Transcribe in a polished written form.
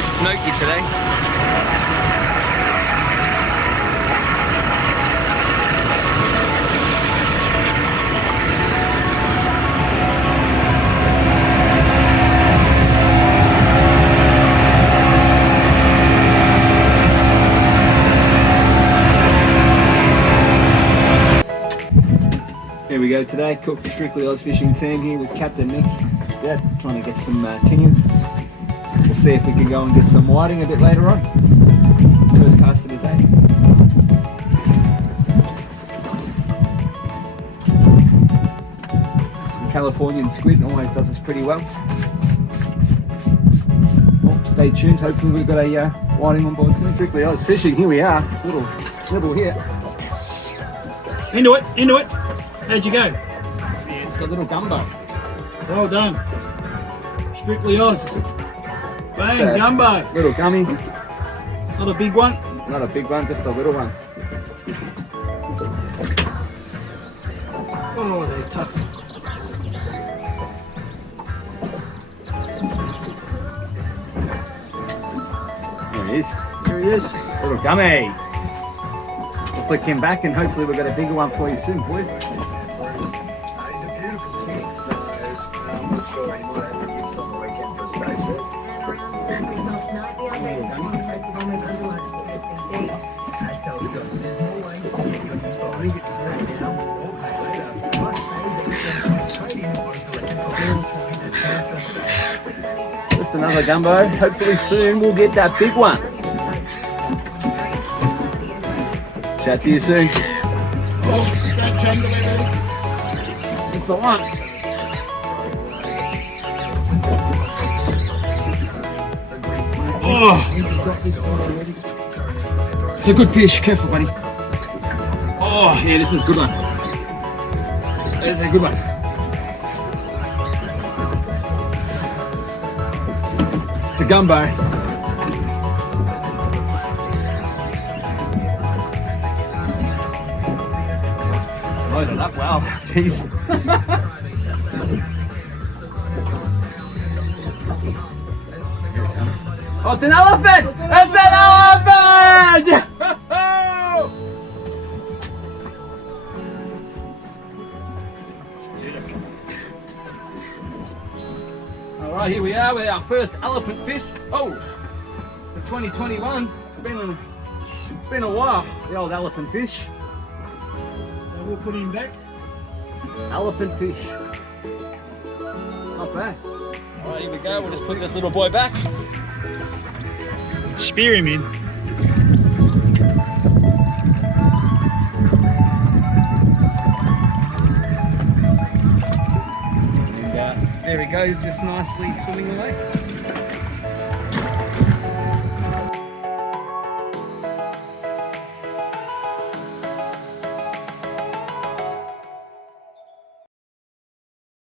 bit smoky today. Here we go today, Cook Strictly Oz fishing team here with Captain Mick. Yeah, trying to get some tingers. We'll see if we can go and get some whiting a bit later on. First cast of the day. Some Californian squid always does us pretty well. Well, stay tuned, hopefully we've got a whiting on board soon. Strictly Oz fishing, here we are. Little nibble here. Into it, into it. How'd you go? Yeah, it's got a little gumbo. Well done. Strictly Oz. Bang, gumbo. Little gummy. Not a big one. Not a big one, just a little one. Oh, they're tough. There he is. There he is. Little gummy. We'll flick him back and hopefully we'll get a bigger one for you soon, boys. He's a beautiful kid, so I'm not sure he might have a mix on the weekend for a stage. Just another gumbo. Hopefully soon we'll get that big one. Chat to you soon. Oh, that jungle area. It's the one. Oh, It's a good fish. Careful, buddy. Oh, yeah, this is a good one. This is a good one. It's a gumbo. Loaded up, wow. Jeez. Oh, it's an elephant! It's an elephant! All right, here we are with our first elephant fish. Oh, for 2021. It's been a while. The old elephant fish. so we'll put him back. Elephant fish. Not bad. All right, here we go. We'll just put this little boy back. Spear him in. And there he goes, just nicely swimming away.